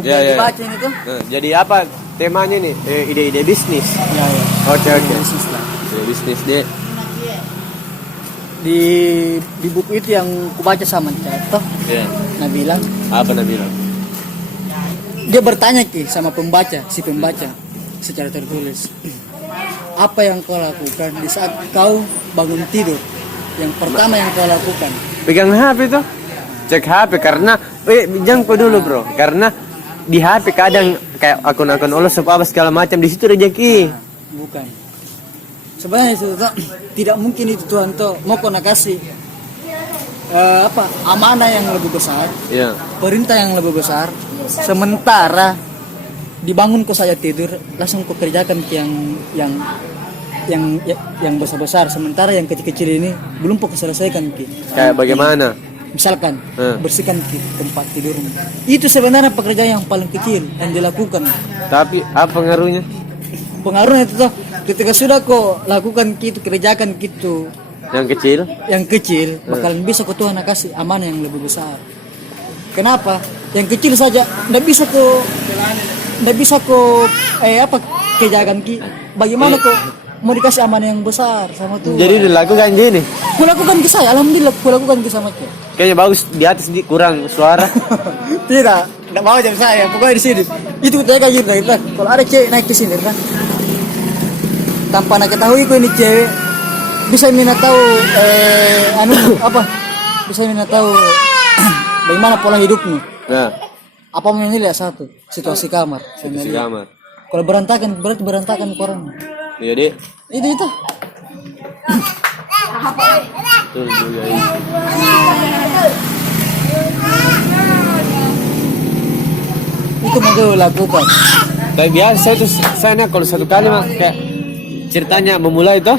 buku yang dibaca ini tuh. Jadi apa temanya nih? Ide-ide bisnis. Ya. Oke. Bisnis lah. Ide bisnis deh. Di buku itu yang kubaca sama cewek toh. Iya. Nabila. Apa Nabila? Dia bertanya sama pembaca, si pembaca secara tertulis. Apa yang kau lakukan di saat kau bangun tidur? Yang pertama yang kau lakukan. Pegang HP tuh. Cek HP karena jangan kau dulu bro. Karena di HP kadang kayak akun-akun Allah apa segala macam di situ rezeki. Bukan. Sebenarnya itu tidak mungkin itu Tuhan tuh mau kau nak kasih amanah yang lebih besar. Iya. Perintah yang lebih besar. Sementara dibangun kau saja tidur langsung kau kerjakan yang besar-besar, sementara yang kecil-kecil ini belum kau selesaikan ki. Kayak bagaimana? Misalkan bersihkan tempat tidurmu. Itu sebenarnya pekerjaan yang paling kecil yang dilakukan. Tapi apa pengaruhnya? Pengaruhnya itu tuh ketika sudah kau lakukan gitu, kerjakan gitu. Yang kecil bakalan bisa kau Tuhan kasih amanah yang lebih besar. Kenapa? Yang kecil saja ndak bisa kau kerjakan ki. Bagaimana kau mau dikasih amanah yang besar sama Tuhan? Jadi dilakukan gini. Kulakukan ke saya, alhamdulillah kulakukan ke sama Tuhan. Kayaknya bagus di atas kurang suara. Tidak mau jam saya, pokoknya di sini. Itu kita kayak gitu, kan. Kalau ada cewek naik ke sini, kan. Tanpa nak ketahui kau ini cewek, bisa minta tahu bisa minta tahu bagaimana pola hidupmu. Nah. Apa mau nilai satu? Situasi kamar. Situasi kamar. Kalau berantakan, berarti berantakan koran. Iya, Dek. Itu. Betul juga ini. Itu mau gue lakukan. Tapi biasa itu saya kalau satu kali mah kayak ceritanya memulai itu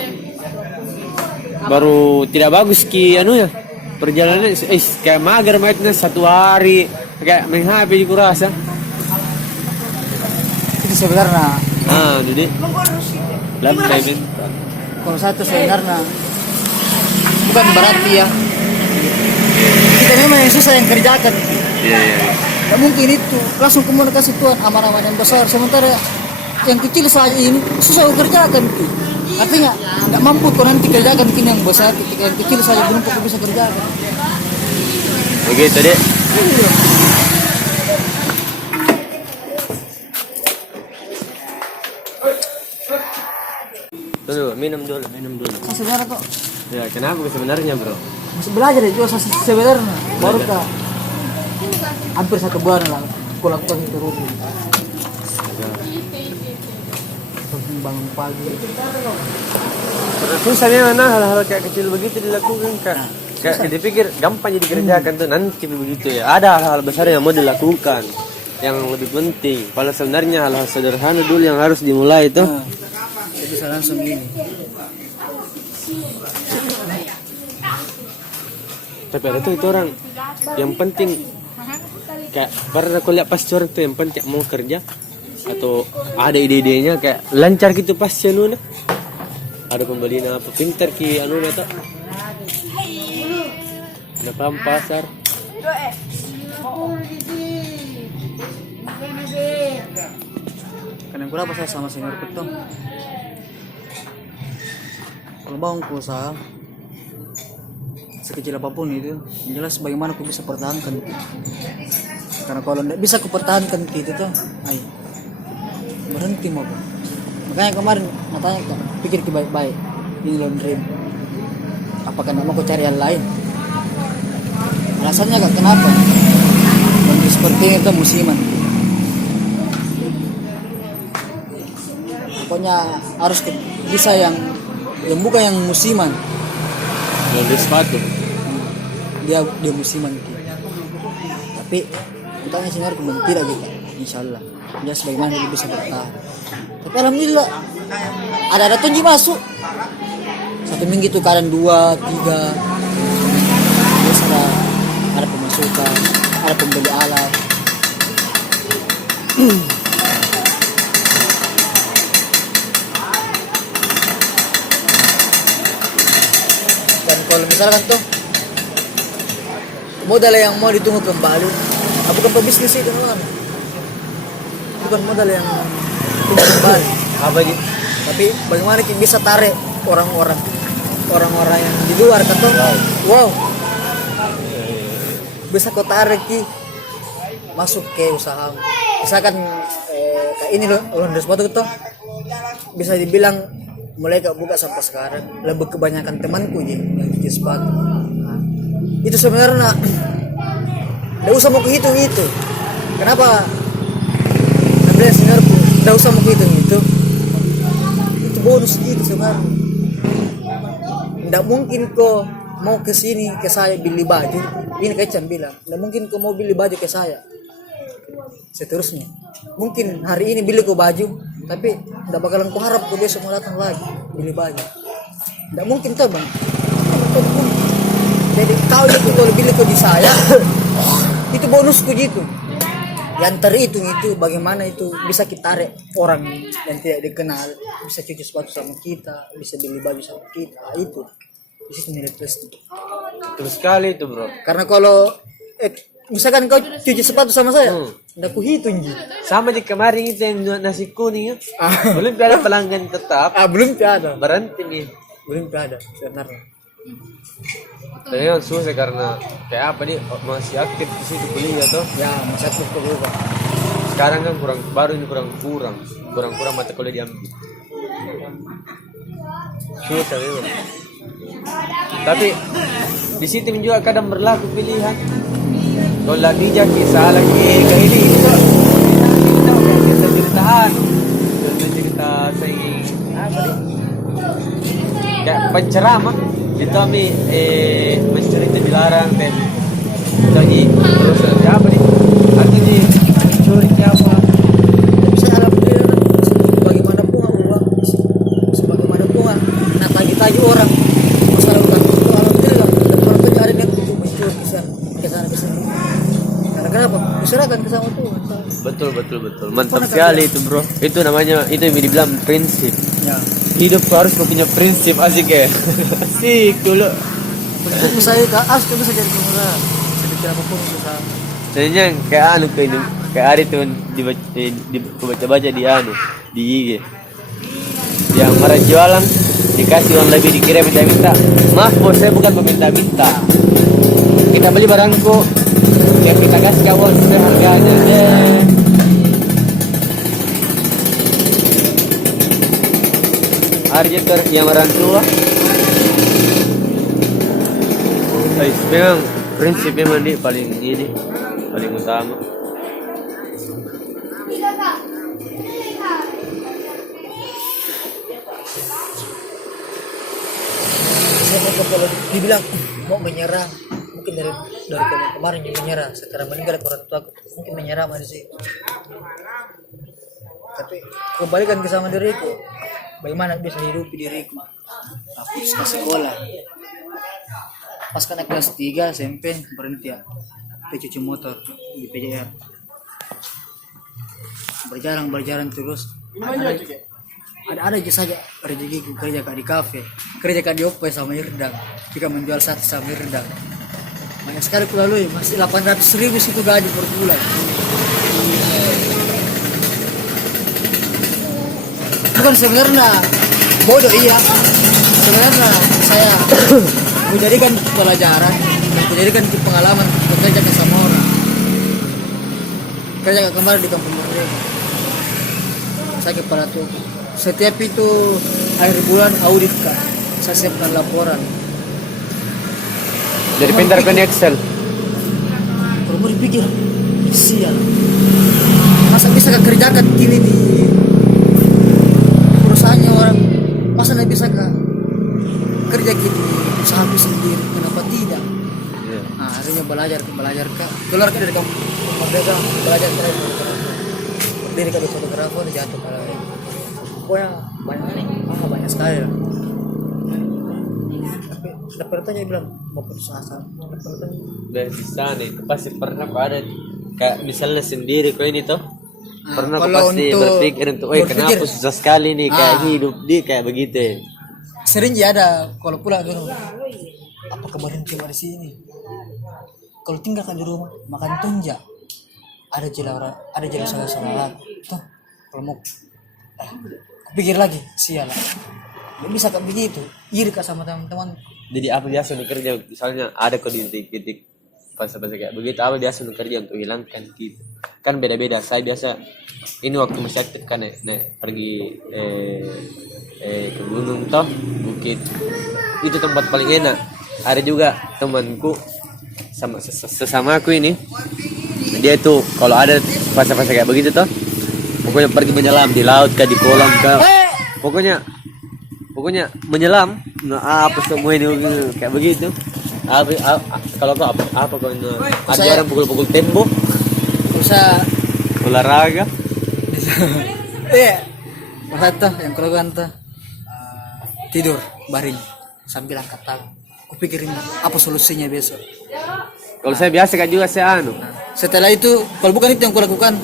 baru tidak bagus ki ya perjalanan kayak mager mainnya 1 hari kayak main HP juga rasa. Itu sebenarnya. Jadi lantai mental. Kalau satu sebenarnya bukan berarti ya kita memang yang susah yang kerjakan. Iya. Gak mungkin itu langsung komunikasi Tuhan amanah-amanah yang besar, sementara yang kecil saja ini susah kerjakan. Artinya nggak mampu kau nanti kerjakan yang besar, ketika yang kecil saja belum kau bisa kerjakan. Begitu deh. Tunggu, minum dulu. Sebenarnya kok. Ya, kenapa sebenarnya, Bro? Masih belajar ya juga sebenarnya. Baru hampir 1 bulan lah aku lakukan itu rutin. Bangun pagi. Susahnya mana hal-hal kayak kecil begitu dilakukan Kak? Kayak dipikir gampang jadi kerjakan tuh nanti begitu ya. Ada hal-hal besar yang mau dilakukan, yang lebih penting. Kalau sebenarnya hal-hal sederhana dulu yang harus dimulai itu. Jadi saya langsung gini. Tapi ada tuh itu orang yang penting kayak pernah aku lihat pas orang tuh yang penting mau kerja atau ada ide-idenya kayak lancar gitu pas anu ada pembelian apa pintar ki anu tuh ada paham pasar Kadang kurang saya sama senior petong kalau bangun usaha sekecil apapun itu jelas bagaimana aku bisa pertahankan karena kalau tidak bisa aku pertahankan itu tuh berhenti mau. Makanya kemarin matanya kok pikir baik-baik ini laundry apakah nama aku cari yang lain alasannya kak kenapa laundry seperti itu musiman pokoknya harus bisa yang bukan yang musiman laundry sepatu dia musiman tapi utangnya senior belum tidak juga insyaallah dia sebagaimana dia bisa bertahan tapi alhamdulillah ada tunji masuk 1 minggu itu kadang 2, 3 terus ada pemasukan ada pembeli alat dan kalau misalkan tuh modal yang mau ditunggu kembali bukan pebisnis itu kan bukan modal yang tumbuh kembali, Apa gitu? tapi bagaimana kita bisa tarik orang-orang yang di luar kata wow bisa kau tarik Ki, masuk ke usaha misalkan kayak ini loh Laundry sepatu tuh bisa dibilang mulai gak buka sampai sekarang lebih kebanyakan temanku yang cuci sepatu. Nah, itu sebenarnya gak usah mau kehitung itu. Kenapa ambil seniorku gak usah mau kehitung itu bonus gitu sebenarnya. Nggak mungkin kok mau ke sini ke saya beli baju, ini kayak Chan bilang nggak mungkin kok mau beli baju ke saya seterusnya. Mungkin hari ini beli kok baju, tapi nggak bakalan kau harap kok besok mau datang lagi beli baju. Nggak mungkin tuh bang. Jadi kau itu kalau beli kok di saya itu bonusku gitu. Yang terhitung itu bagaimana itu bisa kita tarik orang yang tidak dikenal, bisa cuci sepatu sama kita, bisa beli baju sama kita, itu di situ nilai plusnya. Betul sekali itu bro. Karena kalau misalkan kau cuci sepatu sama saya, nggak kuhitung gitu. Sama di kemarin itu yang jual nasi kuning ya. Belum ada pelanggan tetap. Belum ada. Berhenti nih. Belum ada sebenarnya. Tapi yang susah karena kayak apa nih masih aktif di situ kuliah tuh. Ya masih aktif berubah. Sekarang kan kurang mata kuliah diambil. Susah memang. Tapi di situ juga kadang berlaku pilihan. Kalau lagi jadi salah kayak ini kok kita ceritaan, kita singing apa nih? Kayak penceramah. Itu kami mencerita dilarang teh. Jadi terus apa nih? Artinya mencuri apa? Bisa alhamdulillah bagaimanapun uang, sebagaimanapun nah tagi orang masalah utang itu alhamdulillah dan kalau ada yang mencuri bisa kesana kesini. Karena kenapa? Diserahkan ke sama Tuhan. Betul. Mantap sekali itu bro. Itu namanya itu yang dibilang prinsip. Ya. Hidup harus punya prinsip asik ya. Asik dulu. Untuk saya itu bisa jadi pengusaha. Sedikit apapun usaha. Sebenarnya kayak anu kayak hari tuh baca-baca di anu di IG. Yang marah jualan dikasih uang lebih dikirim minta. Maaf bos saya bukan meminta-minta. Kita beli barangku yang kita kasih kawan sesuai harganya deh. Harga yang orang tua. Memang prinsip memang di paling utama. Saya kalau dibilang mau menyerah mungkin dari kemarin yang menyerah sekarang meninggal orang tua mungkin menyerah masih. Tapi kembalikan ke sama diriku. Bagaimana bisa hidupi diriku? Aku ke sekolah. Pas kan kelas 3 SMP berhenti ya. Cuci motor di PJR. Berjalan terus. Ada aja saja rezekiku kerja di kafe, kerja di Oppo sama Irdang. Jika menjual satu sama Irdang. Banyak sekali ku lalui, masih 800.000 itu gaji per bulan. Bukan sebenarnya bodoh iya, sebenarnya saya menjadikan pelajaran dan menjadikan pengalaman bekerja sama orang, kerja kembali di kampung mereka. Saya kepala tuh setiap itu akhir bulan audit kan, saya siapkan laporan. Jadi pintar kan Excel. Kalau mau dipikir sial, masa bisa kerjakan gini di perusahaannya orang, masa nggak bisa kerja gitu usaha sendiri, kenapa tidak? Nah akhirnya belajar kak keluar dari kampung merdeka, belajar dari berdiri di fotografer jatuh kalau pokoknya banyak sekali lah. Tapi dapat tanya bilang mau putus asa Dari sana itu pasti pernah ada kayak misalnya sendiri kau ini tuh pernah aku pasti berpikir untuk kenapa susah sekali nih kayak hidup di kayak begitu. Sering ya ada kalau pulang dulu apa berhenti di sini, kalau tinggalkan di rumah makan tunjang ada jalan salah tuh kalau mau pikir lagi sial lah. Nggak bisa kayak begitu iri kak sama teman-teman. Jadi apa biasa untuk kerja, misalnya ada kok di titik fase-fase kayak begitu, apa biasa untuk kerja untuk hilangkan gitu. Kan beda-beda. Saya biasa ini waktu masih aktif kan pergi ke gunung toh, bukit. Itu tempat paling enak. Ada juga temanku sesama aku ini, dia tuh kalau ada fase-fase kayak begitu toh, pokoknya pergi menyelam di laut kah, di kolam kah, pokoknya menyelam. Nah, apa semua ini kayak begitu. Kalau kau apa kau ada orang pukul-pukul tembok, usah olahraga. Iya, masa tuh yang keluar tuh tidur baring sambil angkat tangan. Aku pikirin apa solusinya besok. Kalau saya biasa kan juga saya Setelah itu, kalau bukan itu yang kulakukan,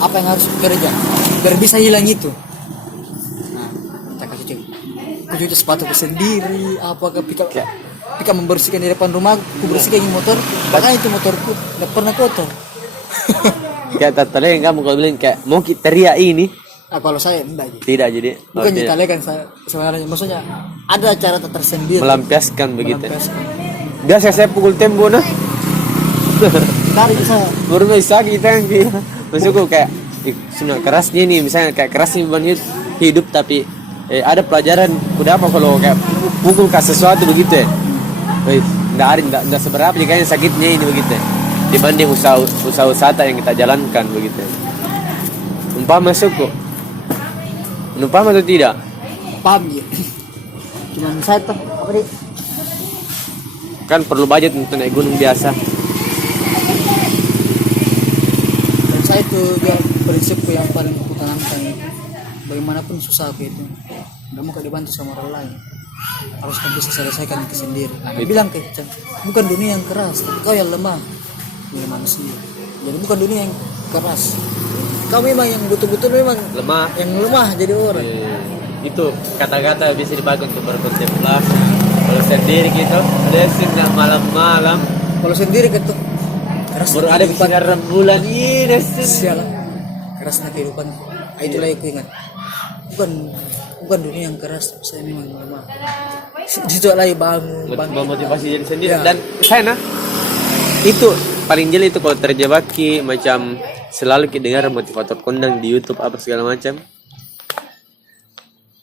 apa yang harus kerja biar bisa hilang itu? Nah, kita kasih cek. Aku cuci sepatu sendiri, apakah pika membersihkan di depan rumah, aku bersihkan di motor, bahkan itu motorku nggak pernah kotor. Kayak tadi yang kamu kalau bilang kayak mau kita teriak ini. Kalau saya enggak. Tidak jadi. Bukan ditalekan sebenarnya, maksudnya ada cara tersendiri. Melampiaskan begitu. Biasa saya pukul tembok nah. Tarik saya. Baru bisa kita yang maksudku kayak sudah kerasnya nih, misalnya kayak kerasnya beban hidup tapi ada pelajaran udah apa kalau kayak pukul ke sesuatu begitu ya. Nggak seberapa kayaknya sakitnya ini begitu ya. Dibanding usaha wisata yang kita jalankan begitu. Umpama suku. Umpama atau tidak? Paham ya. Cuman saya tuh apa nih? Kan perlu budget untuk naik gunung biasa. Dan saya itu juga prinsipku yang paling aku tanamkan itu. Bagaimanapun susah aku itu, nggak mau dibantu sama orang lain. Harus kau bisa selesaikan itu sendiri. Nah, bilang ke Chan, bukan dunia yang keras, kau yang lemah. Ini manusia. Jadi bukan dunia yang keras. Kau memang yang betul-betul memang lemah. Yang lemah jadi orang. Itu kata-kata bisa dipakai untuk berkontemplasi. Kalau sendiri gitu, ada sinar malam-malam. Kalau sendiri gitu, keras. Baru ada sinar rembulan ini. Sialah, kerasnya kehidupan. Itulah yang aku ingat. Bukan dunia yang keras, saya memang lemah. Situ lagi bangun. Memotivasi diri sendiri ya. Dan saya itu paling jeli itu kalau terjebak macam selalu kita dengar motivator kondang di YouTube apa segala macam.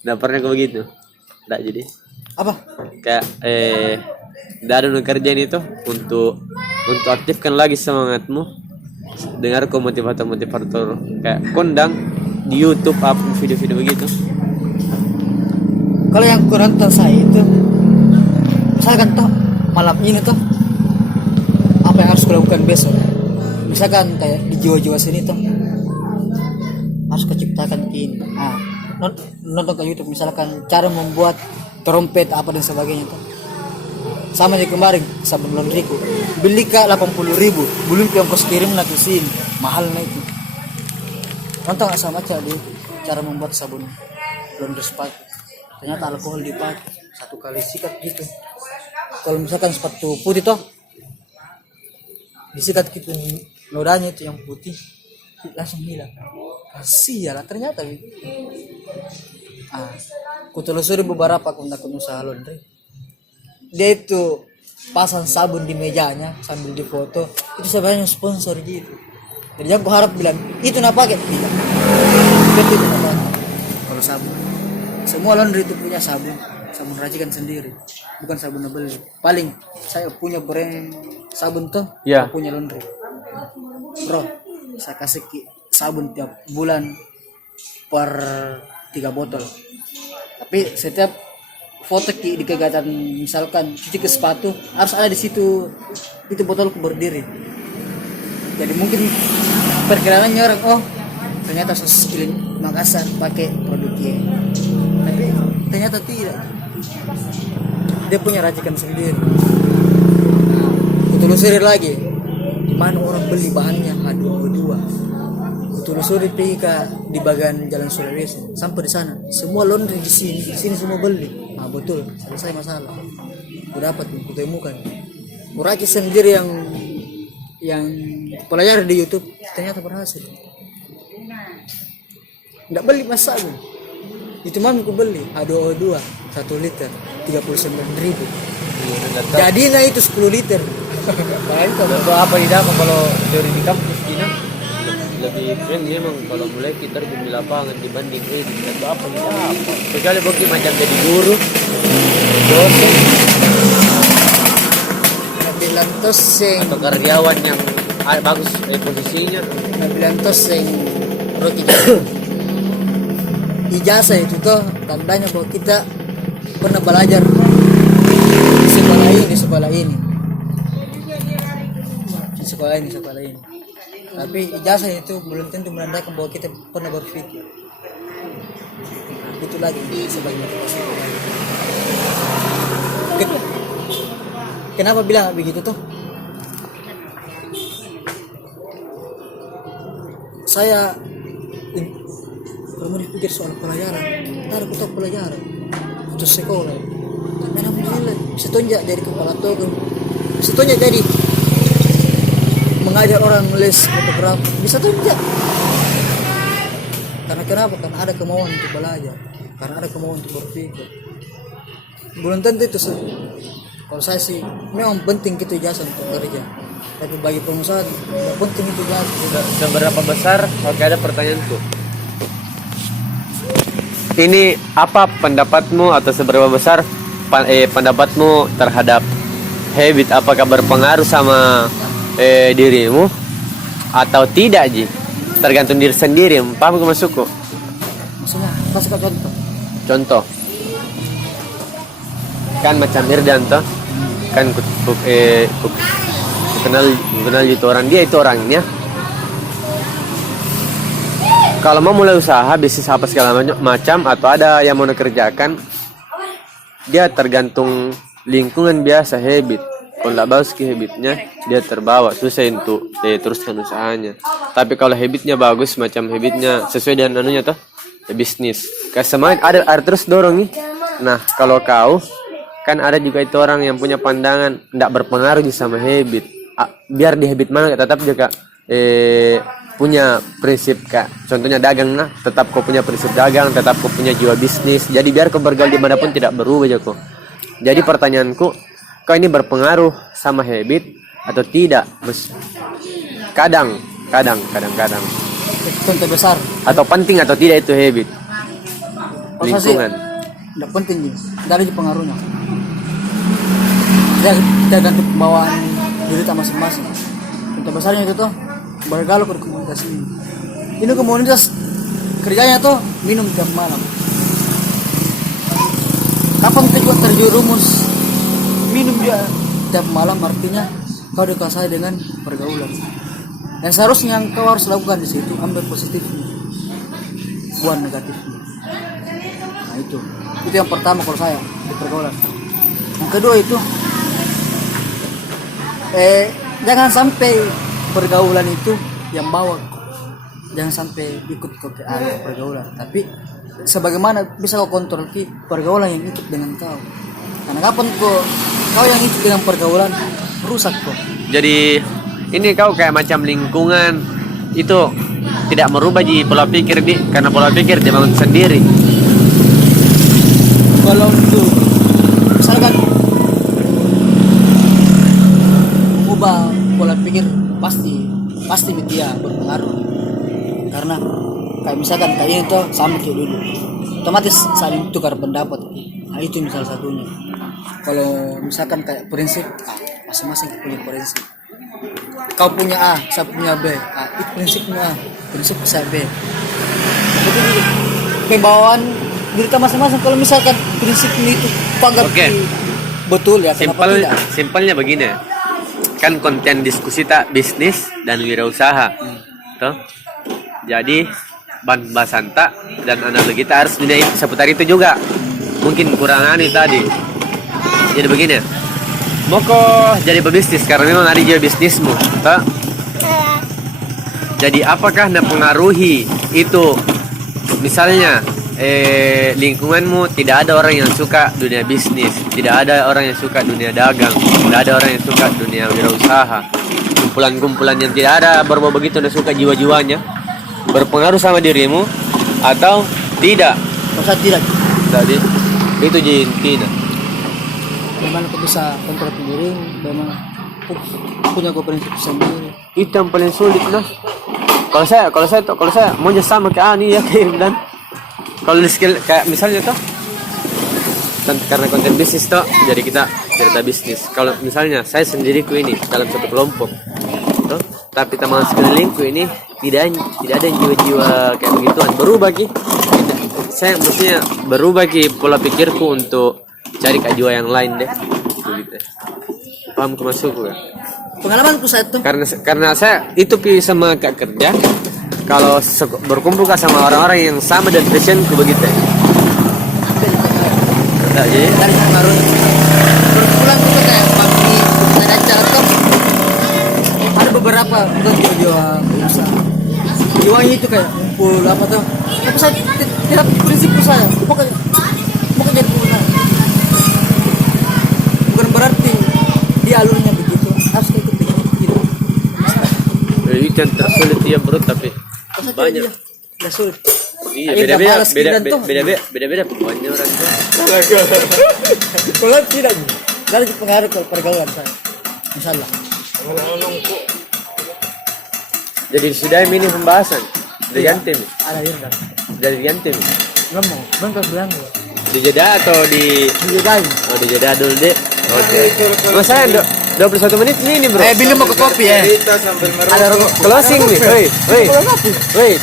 Nggak pernah kau begitu? Nggak jadi. Apa? Kayak nggak ada kerjaan itu untuk aktifkan lagi semangatmu. Dengar kau motivator kayak kondang di YouTube apa video-video begitu. Kalau yang kurang tahu saya itu, misalkan toh malam ini toh apa yang harus kulakukan besok. Misalkan kayak di jiwa-jiwa sini toh harus keciptakan ini. Nah, nonton ke YouTube misalkan cara membuat trompet apa dan sebagainya toh. Sama di kemarin sabun laundryku beli ke 80.000, belum ongkos kirim ke sini, mahal na itu. Nonton nggak sama aja di cara membuat sabun laundry sepatu. Ternyata alkohol dipakai, satu kali sikat gitu. Kalau misalkan sepatu putih toh disikat gitu nodanya itu yang putih langsung hilang. Kasih lah ternyata gitu. Kutelusuri beberapa akun usaha laundry. Dia itu pasang sabun di mejanya sambil difoto, itu sebenarnya sponsor gitu. Jadi aku harap bilang itu nak pakai tidak. Itu kalau sabun. Semua laundry itu punya sabun racikan sendiri, bukan sabun beli. Paling saya punya brand sabun tuh, punya laundry. Bro, saya kasih sabun tiap bulan per 3 botol. Tapi setiap foto di kegiatan misalkan cuci ke sepatu harus ada di situ itu botolku berdiri. Jadi mungkin perkiraannya orang ternyata sesekilin Makassar pakai produknya, tapi ternyata tidak. Dia punya racikan sendiri. Telusuri lagi di mana orang beli bahannya H2O2. Telusuri pergi di bagian Jalan Sulawesi sampai di sana semua laundry di sini semua beli. Betul, selesai masalah. Ku dapat, ku temukan. Ku racik sendiri yang pelajari di YouTube, ternyata berhasil. Nggak beli masa gue. Itu mami ku beli H2O2 1 liter 39.000. Jadi nah itu 10 liter. Makanya kalau apa tidak kalau teori di kampus Dina lebih keren memang kalau mulai kita di lapangan dibanding itu apa tidak apa. Kecuali bagi macam jadi guru, dosen, bilang toseng atau karyawan yang bagus posisinya. bilang toseng roti ijazah itu tuh tandanya bahwa kita pernah belajar di sekolah ini tapi ijazah itu belum tentu menandakan bahwa kita pernah berpikir. Itu lagi sebagai motivasi. Kenapa bilang begitu tuh? Saya kalau mau dipikir soal pelajaran, ntar aku tahu pelajaran, putus sekolah. Tapi alhamdulillah bisa tunjuk jadi kepala toko, bisa tunjuk jadi mengajar orang les fotografi, bisa tunjuk. Karena kenapa? Karena ada kemauan untuk belajar, karena ada kemauan untuk berpikir. Belum tentu itu sih. Kalau saya sih memang penting gitu ijazah untuk kerja. Tapi bagi pengusaha tidak penting itu ijazah. Seberapa besar? Oke, ada pertanyaan tuh. Ini apa pendapatmu atau seberapa besar pendapatmu terhadap habit? Apakah berpengaruh sama dirimu atau tidak, Ji? Tergantung diri sendiri. Paham ke masukku? Maksudnya, kasih contoh. Contoh. Kan macam Irdan toh. Kan ku kenal itu orang, dia itu orangnya. Kalau mau mulai usaha, bisnis apa segala macam atau ada yang mau dikerjakan, dia tergantung lingkungan biasa, habit. Kalau nggak bagus ke habitnya, dia terbawa, susah untuk teruskan usahanya. Tapi kalau habitnya bagus, macam habitnya sesuai dengan anunya toh, ya bisnis. Kayak semuanya ada terus dorong nih. Nah, kalau kau kan ada juga itu orang yang punya pandangan nggak berpengaruh sama habit. Biar di habit mana tetap juga punya prinsip kak. Contohnya dagang, nah tetap kau punya prinsip dagang, tetap kau punya jiwa bisnis. Jadi biar kau bergaul dimanapun tidak berubah aja kok. Jadi pertanyaanku, kau ini berpengaruh sama habit atau tidak? Kadang. Contoh besar. Atau penting atau tidak itu habit? Lingkungan. Tidak penting nih, tidak ada pengaruhnya. Tergantung bawaan diri kita masing-masing. Contoh besarnya itu tuh bergaul ke komunitas ini. Ini komunitas kerjanya tuh minum jam malam. Kapan kita terjerumus minum dia tiap malam, artinya kau dikuasai dengan pergaulan. Yang seharusnya yang kau harus lakukan di situ, ambil positifnya, buang negatifnya. Nah itu yang pertama kalau saya di pergaulan. Yang kedua itu jangan sampai pergaulan itu yang bawa, jangan sampai ikut ke pergaulan, tapi sebagaimana bisa kau kontrol pergaulan yang ikut dengan kau. Karena kapan kau yang ikut dengan pergaulan rusak kok. Jadi ini kau kayak macam lingkungan itu tidak merubah di pola pikir karena pola pikir dibangun sendiri. Kalau untuk misalkan mengubah pola pikir pasti dia berpengaruh. Karena kayak misalkan kayak ini tuh sama kayak dulu, otomatis saling tukar pendapat. Nah itu misal satunya. Kalau misalkan kayak prinsip, masing-masing punya prinsip. Kau punya A, saya punya B. Itu prinsipnya A, prinsip saya B. Jadi kebawaan diri kita masing-masing. Kalau misalkan prinsip itu panggap betul ya, simpelnya begini. Kan konten diskusi tak bisnis dan wirausaha. Toh? Jadi bahasan tak dan analogi kita harus dunia seputar itu juga. Mungkin kurang aneh tadi. Jadi begini. Mau kok jadi pebisnis karena memang ada jiwa bisnismu, toh? Jadi apakah mempengaruhi itu? Misalnya lingkunganmu tidak ada orang yang suka dunia bisnis, tidak ada orang yang suka dunia dagang, tidak ada orang yang suka dunia wirausaha. kumpulan-kumpulan yang tidak ada berbau begitu dan suka jiwa-jiwanya berpengaruh sama dirimu atau tidak? Masa tidak? Tadi itu jadi intinya. Bagaimana kau bisa kontrol diri? Bagaimana kau punya kau prinsip sendiri? Itu yang paling sulit nah. Kalau saya mau sama kayak Ani ya kayak dan kalau skill kayak misalnya tuh karena konten bisnis tuh jadi kita cerita bisnis. Kalau misalnya saya sendiriku ini dalam satu kelompok tuh, tapi teman sekelilingku ini tidak ada jiwa-jiwa kayak begituan, berubah ki. Saya maksudnya berubah ki pola pikirku untuk cari jiwa yang lain deh begitu. Paham ke masukku kan? Pengalamanku saya tuh Karena saya itu pi sama kak kerja kalau berkumpul sama orang-orang yang sama dan passionku begitu. Nah, jadi dari baru berpulang tuh kayak pagi ada acara tuh ada beberapa bukan jiwa usaha jiwanya itu kayak kumpul apa tuh, tapi saya tidak prinsipku saya pokoknya jadi pengusaha, bukan berarti dia alurnya begitu harus ikut begitu gitu. itu yang tersulit dia bro, tapi banyak. Nggak sulit. Iya, Akhirnya malas pikiran tuh. beda pokoknya orang tuh. Kalau tidak, dari pengaruh ke pergaulan saya. Insyaallah. Jadi sudah ini pembahasan. Udah ganti nih. Ada Irdan. Dari ganti nih. Belum mau, belum kau bilang ya. Di jeda atau di Dijedain. Oh, di jeda dulu deh. Oke. Mas saya 21 menit ini bro. Bilang mau ke kopi ya. Ada closing nih. Woi.